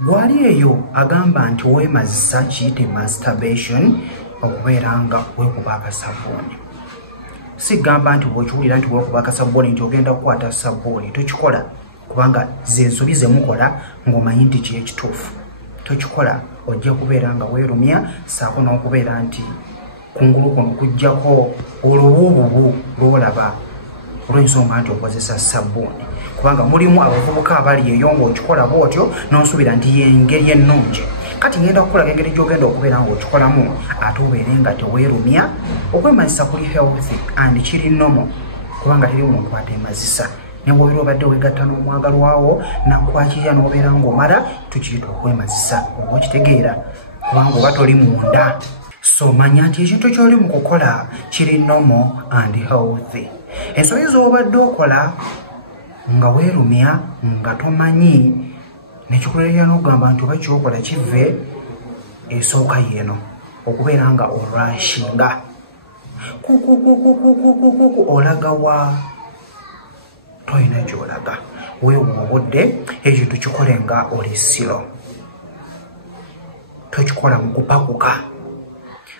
gwali eyo agamba nti weemazisa kiyite masturbation okubeera nga weekuba akasabbuuni. Sigamba nti bw'okiwulira nti weekuba akasabbuuni nti ogenda kukwata sabbuuni tokikola, kubanga ze nsobi ze mukola ng'omanyi nti ky'ekituufu. Tokikola, ojja kubeera nga weerumya saako n'okubeera nti kungulu kuno kujjako olubuububu lw'olaba olw'ensonga nti okozesa sabbuuni. Kubanga mulimu abavubuka abali eyo ng'okikola bw'otyo n'osuubira nti y'engeri ennungi. Kati ngenda kukulaga engeri gy'ogenda okubeera ng'okikolamu ate obeere nga teweerumya. Okwemazisa kuli healthy and kiri normal, kubanga teri muntu ateemazisa. Ne bw'obeera obadde weegatta n'omwagalwawo nakwakirya n'obeera ng'omala, tukiyita okwemazisa. Oba okitegeera, kubanga oba toli munda. So manya nti ekintu ky'oli mu kukola kiri normal and healthy. Ensobi z'obadde okola nga weerumya nga tomanyi nekikuleetera n'okugamba nti oba kyokola kive, esooka yeeno okubeera nga orashinga olaga wa toyina gy'olaga. Weewuwa obudde ekintu kikole nga oli siro, tokikola mu kupakuka.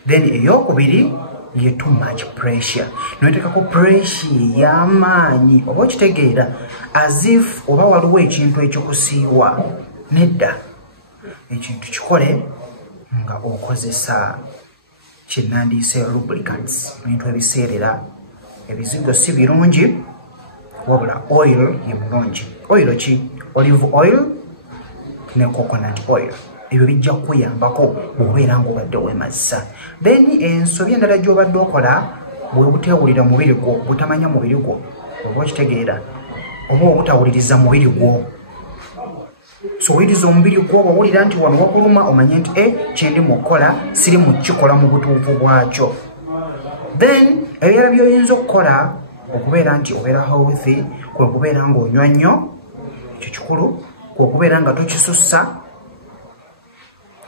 Then ey'okubiri ye too much pressure. Noteekako pressure ey'amaanyi, oba okitegeera, as if oba waliwo ekintu ekikusiiwa. Nedda, ekintu kikole nga okozesa kinnandiise lubricants, ebintu ebiseerera. Ebizigo si birungi, wabula oil ye mulungi. Oil ki? Olive oil ne coconut oil. Ebyo bijja kukuyambako bw'obeera ng'obadde weemazisa. Then ensobi endala gy'obadde okola bwe buteewulira mubiri gwo, butamanya mubiri gwo, oba okitegeera, oba obutawuliriza mubiri gwo. So wuliriza omubiri gwo, bw'owulira nti wano wakuluma omanye nti kyendi mu kukola siri mu kikola mu butuufu bwakyo. Then ebirala by'oyinza okukola okubeera nti obeera healthy kwe kubeera ng'onywa nnyo, ekyo kikulu, kwe kubeera nga tokisussa,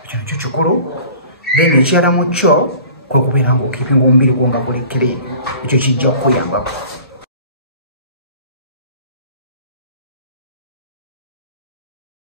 kino kyo kikulu. Then ekirala mu kyo kwe kubeera ng'okiipinga omubiri gwo nga guli clean, ekyo kijja kukuyambako.